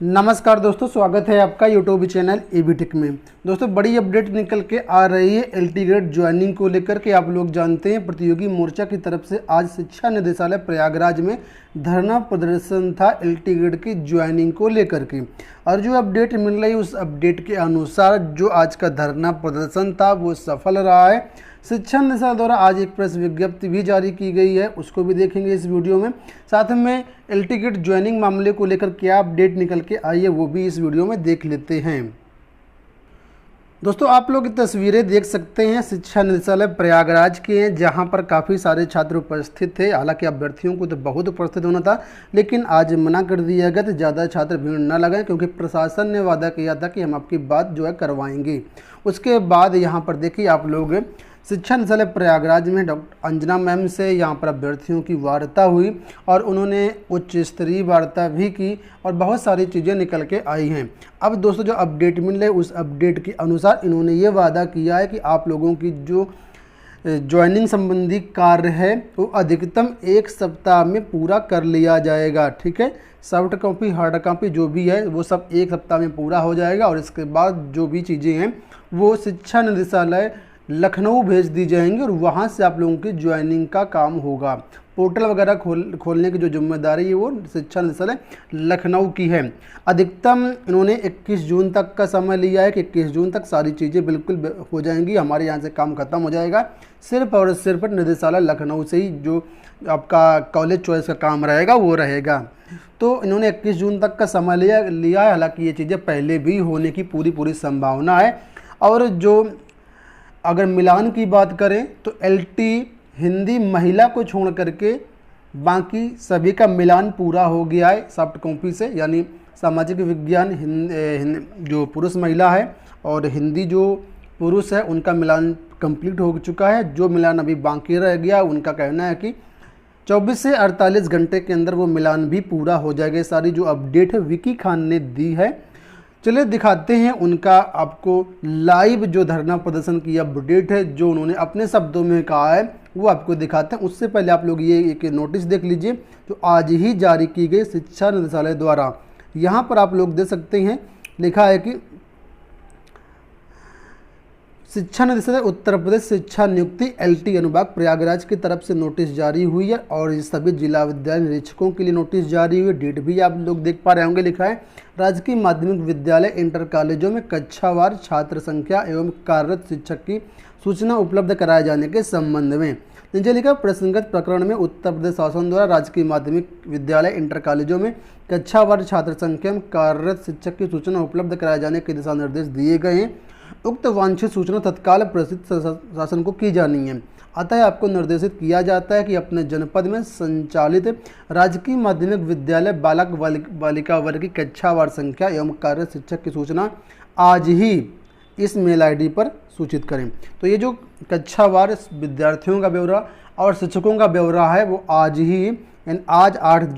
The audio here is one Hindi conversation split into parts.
नमस्कार दोस्तों, स्वागत है आपका यूट्यूब चैनल ईबीटेक में। दोस्तों, बड़ी अपडेट निकल के आ रही है एलटी ग्रेड ज्वाइनिंग को लेकर के। आप लोग जानते हैं प्रतियोगी मोर्चा की तरफ से आज शिक्षा निदेशालय प्रयागराज में धरना प्रदर्शन था एलटी ग्रेड की ज्वाइनिंग को लेकर के। और जो अपडेट मिल रही है उस अपडेट के अनुसार जो आज का धरना प्रदर्शन था वो सफल रहा है। शिक्षा निदेशालय द्वारा आज एक प्रेस विज्ञप्ति भी जारी की गई है, उसको भी देखेंगे इस वीडियो में। साथ में एलटी ग्रेड ज्वाइनिंग मामले को लेकर क्या अपडेट निकल के आई है वो भी इस वीडियो में देख लेते हैं। दोस्तों, आप लोग तस्वीरें देख सकते हैं, शिक्षा निदेशालय प्रयागराज के हैं, जहां पर काफ़ी सारे छात्र उपस्थित थे। हालांकि अभ्यर्थियों को तो बहुत उपस्थित होना था, लेकिन आज मना कर दिया गया था ज़्यादा छात्र भीड़ न लगाएं, क्योंकि प्रशासन ने वादा किया था कि हम आपकी बात जो है करवाएंगे। उसके बाद यहाँ पर देखिए आप लोग, शिक्षा निदेशालय प्रयागराज में डॉक्टर अंजना मैम से यहाँ पर अभ्यर्थियों की वार्ता हुई और उन्होंने उच्च स्तरीय वार्ता भी की और बहुत सारी चीज़ें निकल के आई हैं। अब दोस्तों, जो अपडेट मिल रही है उस अपडेट के अनुसार इन्होंने ये वादा किया है कि आप लोगों की जो ज्वाइनिंग संबंधी कार्य है वो अधिकतम 1 सप्ताह में पूरा कर लिया जाएगा। ठीक है, सॉफ्ट कॉपी हार्ड कॉपी जो भी है वो सब 1 सप्ताह में पूरा हो जाएगा और इसके बाद जो भी चीज़ें हैं वो शिक्षा निदेशालय लखनऊ भेज दी जाएंगी और वहाँ से आप लोगों की ज्वाइनिंग का काम होगा। पोर्टल वगैरह खोलने की जो जिम्मेदारी है वो शिक्षा निदेशालय लखनऊ की है। अधिकतम इन्होंने 21 जून तक का समय लिया है कि 21 जून तक सारी चीज़ें बिल्कुल हो जाएंगी, हमारे यहाँ से काम खत्म हो जाएगा। सिर्फ और सिर्फ निदेशालय लखनऊ से ही जो आपका कॉलेज चॉइस का काम रहेगा वो रहेगा। तो इन्होंने 21 जून तक का समय लिया है। हालांकि ये चीज़ें पहले भी होने की पूरी संभावना है। और जो अगर मिलान की बात करें तो एलटी हिंदी महिला को छोड़ करके बाकी सभी का मिलान पूरा हो गया है सॉफ्ट कॉपी से, यानी सामाजिक विज्ञान जो पुरुष महिला है और हिंदी जो पुरुष है उनका मिलान कंप्लीट हो चुका है। जो मिलान अभी बाकी रह गया उनका कहना है कि 24 से 48 घंटे के अंदर वो मिलान भी पूरा हो जाएगा। सारी जो अपडेट है विकी खान ने दी है। चलिए दिखाते हैं उनका आपको लाइव जो धरना प्रदर्शन की अपडेट है, जो उन्होंने अपने शब्दों में कहा है वो आपको दिखाते हैं। उससे पहले आप लोग ये एक नोटिस देख लीजिए जो आज ही जारी की गई शिक्षा निदेशालय द्वारा। यहाँ पर आप लोग देख सकते हैं लिखा है कि शिक्षा निदेशालय उत्तर प्रदेश शिक्षा नियुक्ति एलटी अनुभाग प्रयागराज की तरफ से नोटिस जारी हुई है और ये सभी जिला विद्यालय निरीक्षकों के लिए नोटिस जारी हुई है। डेट भी आप लोग देख पा रहे होंगे, लिखा है राजकीय माध्यमिक विद्यालय इंटर कॉलेजों में कक्षावार छात्र संख्या एवं कार्यरत शिक्षक की सूचना उपलब्ध कराए जाने के संबंध में। नीचे लिखा प्रसंगत प्रकरण में उत्तर प्रदेश शासन द्वारा राजकीय माध्यमिक विद्यालय इंटर कॉलेजों में कक्षावार छात्र संख्या में कार्यरत शिक्षक की सूचना उपलब्ध कराए जाने के दिशा निर्देश दिए गए हैं। उक्त वांछित सूचना तत्काल प्रेषित शासन को की जानी है। अतः आपको निर्देशित किया जाता है कि अपने जनपद में संचालित राजकीय माध्यमिक विद्यालय बालक बालिका वर्ग की कक्षावार संख्या एवं कार्यरत शिक्षक की सूचना आज ही इस मेल आईडी पर सूचित करें। तो ये जो कक्षावार विद्यार्थियों का ब्यौरा और शिक्षकों का ब्यौरा है वो आज ही, यानी आज 8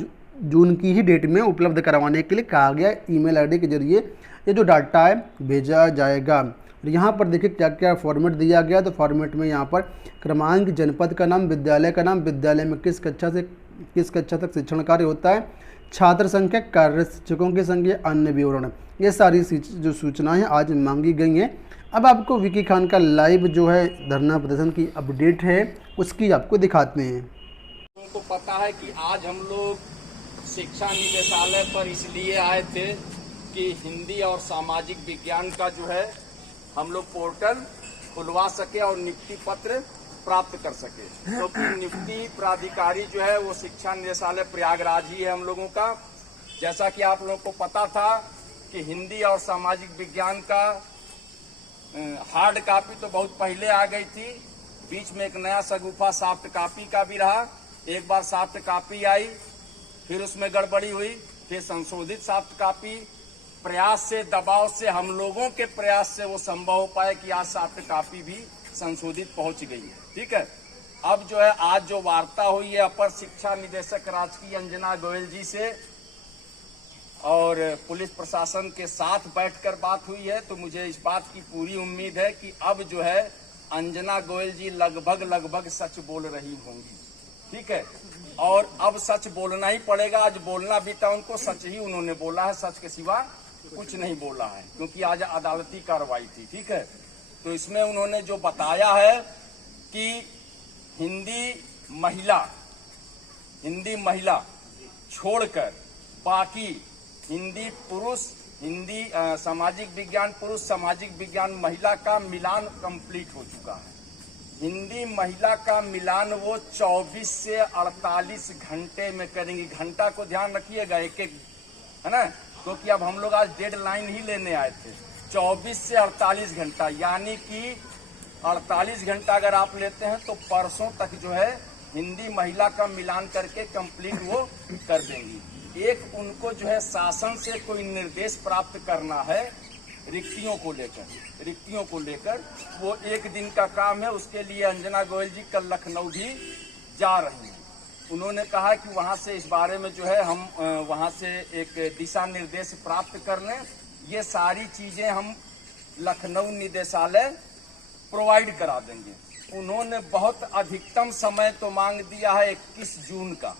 जून की ही डेट में उपलब्ध करवाने के लिए कहा गया। ईमेल आईडी के जरिए ये जो डाटा है भेजा जाएगा। यहाँ पर देखिए क्या क्या फॉर्मेट दिया गया। तो फॉर्मेट में यहाँ पर क्रमांक, जनपद का नाम, विद्यालय का नाम, विद्यालय में किस कक्षा से किस कक्षा तक शिक्षण कार्य होता है, छात्र संख्या, कार्यरत शिक्षकों की संख्या, अन्य विवरण, ये सारी जो सूचनाएं आज मांगी गई हैं। अब आपको विकी खान का लाइव जो है धरना प्रदर्शन की अपडेट है उसकी आपको दिखाते हैं। उनको पता है कि आज हम लोग शिक्षा निदेशालय पर इसलिए आए थे कि हिंदी और सामाजिक विज्ञान का जो है हम लोग पोर्टल खुलवा सके और नियुक्ति पत्र प्राप्त कर सके, क्योंकि नियुक्ति प्राधिकारी जो है वो शिक्षा निदेशालय प्रयागराज ही है हम लोगों का। जैसा कि आप लोगों को पता था कि हिंदी और सामाजिक विज्ञान का हार्ड कॉपी तो बहुत पहले आ गई थी, बीच में एक नया शगुफा सॉफ्ट कॉपी का भी रहा। एक बार सॉफ्ट कॉपी आई, फिर उसमें गड़बड़ी हुई, फिर संशोधित सॉफ्ट कॉपी, प्रयास से, दबाव से, हम लोगों के प्रयास से वो संभव हो पाए कि आज सॉफ्ट कॉपी भी संशोधित पहुंच गई है। ठीक है, अब जो है आज जो वार्ता हुई है अपर शिक्षा निदेशक राजकीय अंजना गोयल जी से और पुलिस प्रशासन के साथ बैठकर बात हुई है, तो मुझे इस बात की पूरी उम्मीद है कि अब जो है अंजना गोयल जी लगभग सच बोल रही होंगी। ठीक है। और अब सच बोलना ही पड़ेगा, आज बोलना भी था उनको, सच ही उन्होंने बोला है, सच के सिवा कुछ नहीं बोला है, क्योंकि आज अदालती कार्रवाई थी। ठीक है, तो इसमें उन्होंने जो बताया है कि हिंदी महिला छोड़कर बाकी हिंदी पुरुष, हिंदी सामाजिक विज्ञान पुरुष, सामाजिक विज्ञान महिला का मिलान कंप्लीट हो चुका है। हिंदी महिला का मिलान वो 24 से 48 घंटे में करेंगी। घंटा को ध्यान रखिएगा, एक है ना, क्योंकि अब हम लोग आज डेडलाइन ही लेने आए थे। 24 से 48 घंटा, यानी कि 48 घंटा अगर आप लेते हैं तो परसों तक जो है हिंदी महिला का मिलान करके कंप्लीट वो कर देंगी। एक उनको जो है शासन से कोई निर्देश प्राप्त करना है रिक्तियों को लेकर वो एक दिन का काम है। उसके लिए अंजना गोयल जी कल लखनऊ भी जा रही हैं। उन्होंने कहा कि वहां से इस बारे में जो है हम वहां से एक दिशा निर्देश प्राप्त कर लें। ये सारी चीजें हम लखनऊ निदेशालय प्रोवाइड करा देंगे। उन्होंने बहुत अधिकतम समय तो मांग दिया है 21 जून का,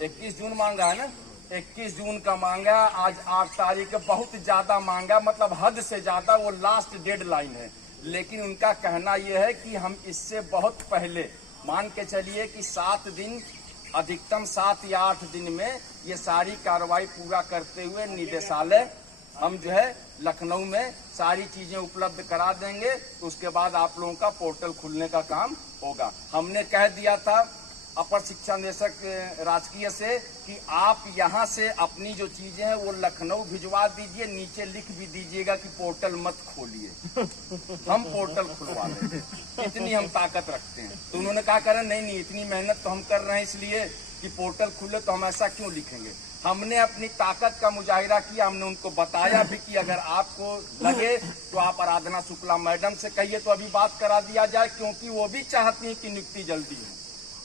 21 जून मांगा है ना, 21 जून का मांगा। आज 8 तारीख, बहुत ज्यादा मांगा, मतलब हद से ज्यादा, वो लास्ट डेडलाइन है। लेकिन उनका कहना यह है कि हम इससे बहुत पहले, मान के चलिए कि 7 दिन, अधिकतम 7 या 8 दिन में ये सारी कार्रवाई पूरा करते हुए निदेशालय हम जो है लखनऊ में सारी चीजें उपलब्ध करा देंगे। उसके बाद आप लोगों का पोर्टल खुलने का काम होगा। हमने कह दिया था अपर शिक्षा निदेशक राजकीय से कि आप यहाँ से अपनी जो चीजें हैं वो लखनऊ भिजवा दीजिए, नीचे लिख भी दीजिएगा कि पोर्टल मत खोलिए, हम पोर्टल खुलवा लेंगे, इतनी हम ताकत रखते हैं। तो उन्होंने कहा करें नहीं, इतनी मेहनत तो हम कर रहे हैं इसलिए कि पोर्टल खुले, तो हम ऐसा क्यों लिखेंगे। हमने अपनी ताकत का मुजाहिरा किया। हमने उनको बताया भी कि अगर आपको लगे तो आप आराधना शुक्ला मैडम से कहिए तो अभी बात करा दिया जाए, क्योंकि वो भी चाहती हैं कि नियुक्ति जल्दी हो।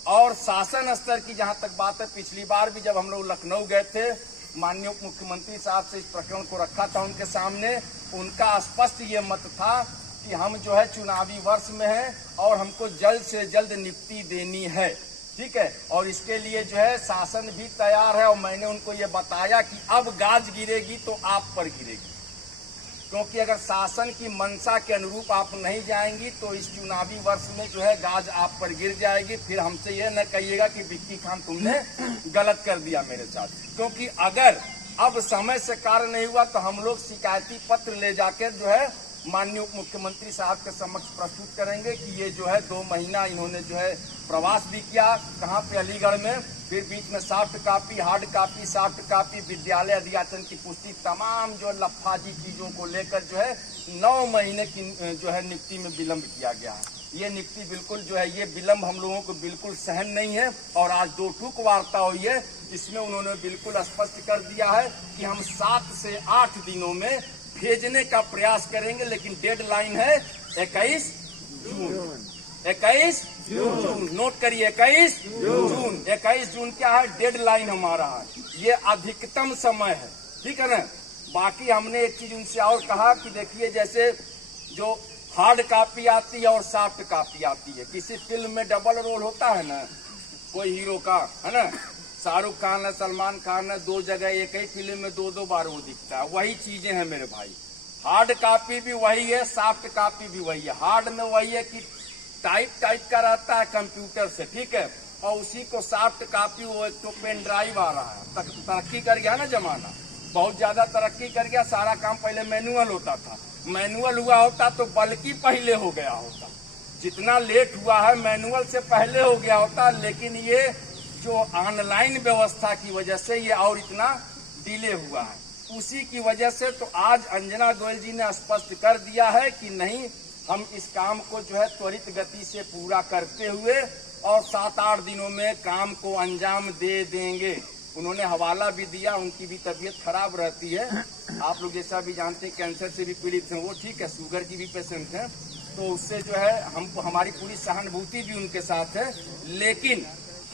और शासन स्तर की जहां तक बात है, पिछली बार भी जब हम लोग लखनऊ गए थे, माननीय उप मुख्यमंत्री साहब से इस प्रकरण को रखा था उनके सामने, उनका स्पष्ट ये मत था कि हम जो है चुनावी वर्ष में हैं और हमको जल्द से जल्द नियुक्ति देनी है। ठीक है, और इसके लिए जो है शासन भी तैयार है। और मैंने उनको ये बताया कि अब गाज गिरेगी तो आप पर गिरेगी, क्योंकि अगर शासन की मंशा के अनुरूप आप नहीं जाएंगी तो इस चुनावी वर्ष में जो है गाज आप पर गिर जाएगी। फिर हमसे ये न कहिएगा कि विक्की खान तुमने गलत कर दिया मेरे साथ, क्योंकि अगर अब समय से कार्य नहीं हुआ तो हम लोग शिकायती पत्र ले जाकर जो है माननीय उप मुख्यमंत्री साहब के समक्ष प्रस्तुत करेंगे कि ये जो है 2 महीना इन्होंने जो है प्रवास भी किया, कहाँ पे, अलीगढ़ में, फिर बीच में soft copy, hard copy, soft copy, विद्यालय अध्याचन की पुष्टि, तमाम जो लफाजी चीजों को लेकर जो है 9 महीने की जो है नियुक्ति में विलम्ब किया गया है। ये नियुक्ति बिल्कुल जो है, ये विलम्ब हम लोगों को बिल्कुल सहन नहीं है। और आज 2 टूक वार्ता हुई है, इसमें उन्होंने बिल्कुल स्पष्ट कर दिया है कि हम 7 से 8 दिनों में भेजने का प्रयास करेंगे, लेकिन डेडलाइन है 21 जून। 21 जून नोट करिए, 21 जून। 21 जून क्या है, डेडलाइन हमारा है, ये अधिकतम समय है। ठीक है ना। बाकी हमने एक चीज उनसे और कहा कि देखिए, जैसे जो हार्ड कॉपी आती है और सॉफ्ट कॉपी आती है, किसी फिल्म में डबल रोल होता है ना, कोई हीरो का, है ना, शाहरुख खान है, सलमान खान है, 2 जगह एक ही फिल्म में 2-2 बार वो दिखता है। वही चीजें हैं मेरे भाई, हार्ड कॉपी भी वही है, सॉफ्ट कॉपी भी वही है। हार्ड में वही है कि टाइप का रहता है कंप्यूटर से, ठीक है, और उसी को सॉफ्ट कॉपी, वो एक तो पेन ड्राइव आ रहा है, तरक्की कर गया ना जमाना, बहुत ज्यादा तरक्की कर गया। सारा काम पहले मैनुअल होता था, मैनुअल हुआ होता तो बल्कि पहले हो गया होता, जितना लेट हुआ है मैनुअल से पहले हो गया होता, लेकिन ये जो ऑनलाइन व्यवस्था की वजह से ये और इतना डिले हुआ है, उसी की वजह से। तो आज अंजना गोयल जी ने स्पष्ट कर दिया है कि नहीं, हम इस काम को जो है त्वरित गति से पूरा करते हुए और 7-8 दिनों में काम को अंजाम दे देंगे। उन्होंने हवाला भी दिया, उनकी भी तबीयत खराब रहती है, आप लोग जैसा भी जानते हैं, कैंसर से भी पीड़ित हैं वो, ठीक है, शुगर की भी पेशेंट है, तो उससे जो है हमको, हमारी पूरी सहानुभूति भी उनके साथ है। लेकिन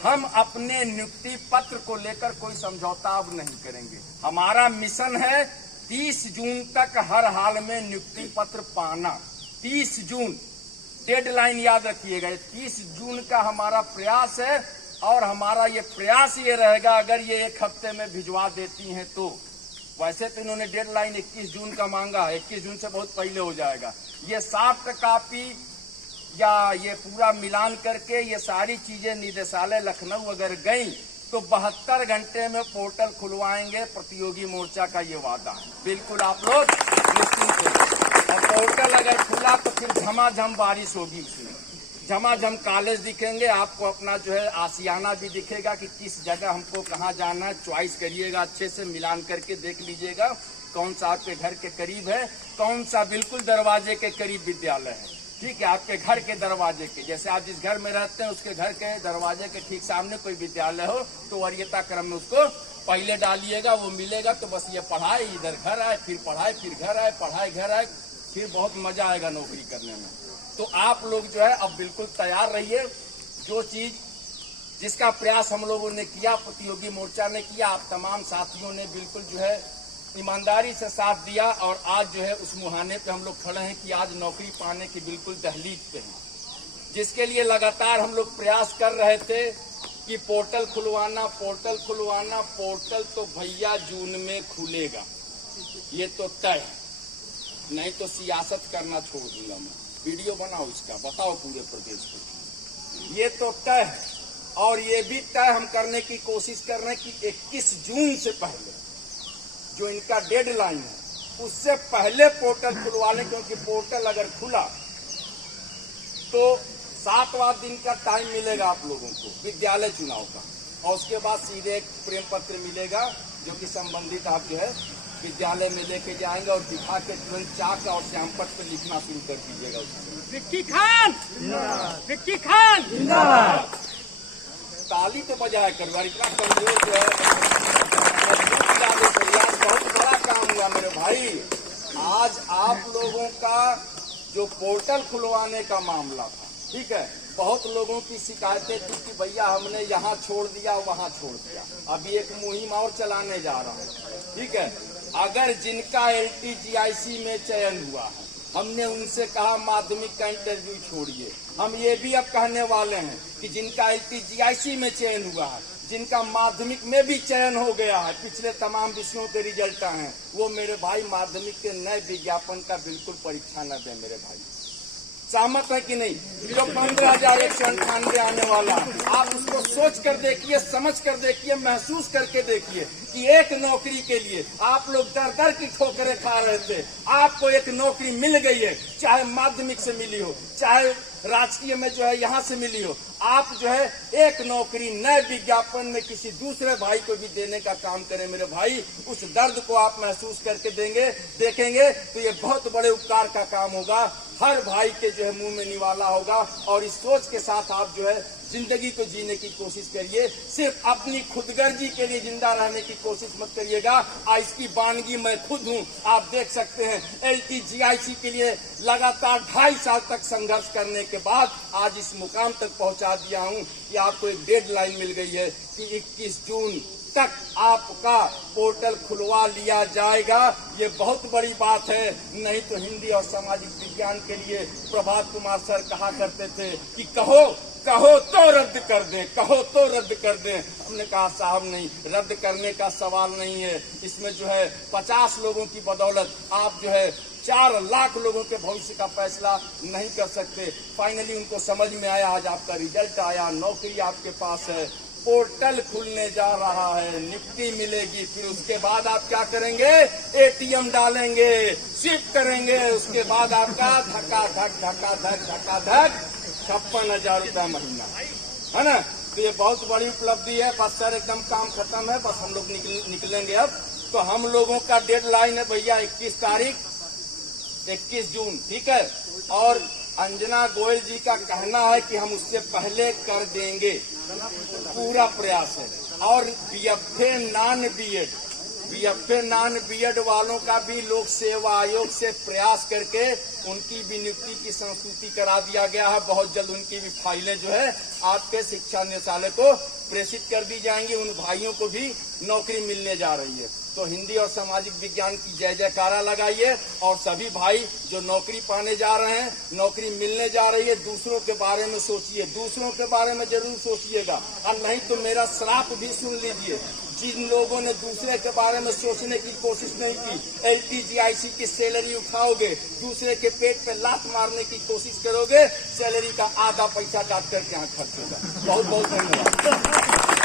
हम अपने नियुक्ति पत्र को लेकर कोई समझौता अब नहीं करेंगे। हमारा मिशन है 30 जून तक हर हाल में नियुक्ति पत्र पाना। 30 जून डेडलाइन याद रखिएगा, 30 जून का हमारा प्रयास है और हमारा ये प्रयास ये रहेगा, अगर ये 1 हफ्ते में भिजवा देती हैं तो। वैसे तो इन्होंने डेडलाइन 21 जून का मांगा है, 21 जून से बहुत पहले हो जाएगा। ये सॉफ्ट कॉपी या ये पूरा मिलान करके ये सारी चीजें निदेशालय लखनऊ अगर गई तो 72 घंटे में पोर्टल खुलवाएंगे। प्रतियोगी मोर्चा का ये वादा है, बिल्कुल आप लोग निश्चिंत रहिए। और पोर्टल अगर खुला तो फिर झमाझम बारिश होगी, उसमें झमाझम कॉलेज दिखेंगे, आपको अपना जो है आशियाना भी दिखेगा कि किस जगह हमको कहाँ जाना है। चॉइस करिएगा, अच्छे से मिलान करके देख लीजिएगा कौन सा आपके घर के करीब है, कौन सा बिल्कुल दरवाजे के करीब विद्यालय है। ठीक है, आपके घर के दरवाजे के, जैसे आप जिस घर में रहते हैं उसके घर के दरवाजे के ठीक सामने कोई विद्यालय हो तो वरीयता क्रम में उसको पहले डालिएगा, वो मिलेगा तो बस ये पढ़ाई, इधर घर आए, फिर पढ़ाई, फिर घर आए, पढ़ाई घर आए, फिर बहुत मजा आएगा नौकरी करने में। तो आप लोग जो है अब बिल्कुल तैयार रहिए। जो चीज जिसका प्रयास हम लोगों ने किया, प्रतियोगी मोर्चा ने किया, आप तमाम साथियों ने बिल्कुल जो है ईमानदारी से साथ दिया और आज जो है उस मुहाने पे हम लोग खड़े हैं कि आज नौकरी पाने की बिल्कुल दहलीज पे हैं, जिसके लिए लगातार हम लोग प्रयास कर रहे थे कि पोर्टल खुलवाना, पोर्टल खुलवाना। पोर्टल तो भैया जून में खुलेगा, ये तो तय है, नहीं तो सियासत करना छोड़ दूंगा मैं। वीडियो बनाओ इसका, बताओ पूरे प्रदेश को, ये तो तय है। और ये भी तय हम करने की कोशिश कर रहे हैं कि 21 जून से पहले जो इनका डेडलाइन है उससे पहले पोर्टल खुलवा लें, क्योंकि पोर्टल अगर खुला तो 7वां दिन का टाइम मिलेगा आप लोगों को विद्यालय चुनाव का, और उसके बाद सीधे एक प्रेम पत्र मिलेगा जो कि संबंधित आप जो है विद्यालय में लेके जाएंगे और दिखा के तुरंत चाक और श्यामपट पर लिखना शुरू कर दीजिएगा। विक्की खान, विक्की खान जिंदाबाद। ताली तो बजाया करो, इतना कमजोर जो है बहुत बड़ा काम हुआ मेरे भाई। आज आप लोगों का जो पोर्टल खुलवाने का मामला था, ठीक है, बहुत लोगों की शिकायतें थी कि भैया हमने यहाँ छोड़ दिया, वहाँ छोड़ दिया। अभी एक मुहिम और चलाने जा रहा हूँ, ठीक है। अगर जिनका LTGIC में चयन हुआ है, हमने उनसे कहा माध्यमिक का इंटरव्यू छोड़िए। हम ये भी अब कहने वाले हैं कि जिनका LTGIC में चयन हुआ है, जिनका माध्यमिक में भी चयन हो गया है, पिछले तमाम विषयों के रिजल्ट हैं, वो मेरे भाई माध्यमिक के नए विज्ञापन का बिल्कुल परीक्षा न दें मेरे भाई। सहमत है कि नहीं? जो 15,198 आने वाला, आप उसको सोच कर देखिए, समझ कर देखिए, महसूस करके देखिए कि एक नौकरी के लिए आप लोग दर दर की ठोकरें खा रहे थे, आपको एक नौकरी मिल गई है, चाहे माध्यमिक से मिली हो, चाहे राजकीय में जो है यहाँ से मिली हो। आप जो है एक नौकरी नए विज्ञापन में किसी दूसरे भाई को भी देने का काम करें मेरे भाई। उस दर्द को आप महसूस करके देखेंगे तो ये बहुत बड़े उपकार का काम होगा, हर भाई के जो है मुंह में निवाला होगा। और इस सोच के साथ आप जो है जिंदगी को जीने की कोशिश करिए, सिर्फ अपनी खुदगर्जी के लिए जिंदा रहने की कोशिश मत करिएगा। इसकी बानगी मैं खुद हूँ, आप देख सकते हैं। LTGIC के लिए लगातार 2.5 साल तक संघर्ष करने के बाद आज इस मुकाम तक पहुंचा दिया हूँ कि आपको एक डेडलाइन मिल गई है कि 21 जून तक आपका पोर्टल खुलवा लिया जाएगा। ये बहुत बड़ी बात है, नहीं तो हिंदी और सामाजिक विज्ञान के लिए प्रभात कुमार सर कहा करते थे कि कहो तो रद्द कर दें, कहो तो रद्द कर दें। हमने कहा साहब नहीं, रद्द करने का सवाल नहीं है। इसमें जो है 50 लोगों की बदौलत आप जो है 4 लाख लोगों के भविष्य का फैसला नहीं कर सकते। फाइनली उनको समझ में आया, आज आपका रिजल्ट आया, नौकरी आपके पास है, पोर्टल खुलने जा रहा है, निफ्टी मिलेगी। फिर उसके बाद आप क्या करेंगे? ATM डालेंगे, स्विप करेंगे। उसके बाद आपका धक 56,000 रुपया महीना, है ना। तो ये बहुत बड़ी उपलब्धि है। बस सर एकदम काम खत्म है, बस हम लोग निकलेंगे अब। तो हम लोगों का डेडलाइन है भैया 21 जून, ठीक है। और अंजना गोयल जी का कहना है कि हम उससे पहले कर देंगे, पूरा प्रयास है। और BFA non BEd BFA non BEd वालों का भी लोक सेवा आयोग से प्रयास करके उनकी भी नियुक्ति की संस्तुति करा दिया गया है। बहुत जल्द उनकी भी फाइलें जो है आपके शिक्षा निदेशालय को प्रेषित कर दी जाएंगी। उन भाइयों को भी नौकरी मिलने जा रही है। तो हिंदी और सामाजिक विज्ञान की जय जयकारा लगाइए और सभी भाई जो नौकरी पाने जा रहे हैं, नौकरी मिलने जा रही है, दूसरों के बारे में सोचिए, दूसरों के बारे में जरूर सोचिएगा। और नहीं तो मेरा श्राप भी सुन लीजिए, जिन लोगों ने दूसरे के बारे में सोचने की कोशिश नहीं की, एलटीजीआईसी की सैलरी उठाओगे, दूसरे के पेट पे लात मारने की कोशिश करोगे, सैलरी का आधा पैसा काट करके यहाँ खर्च होगा। बहुत बहुत धन्यवाद।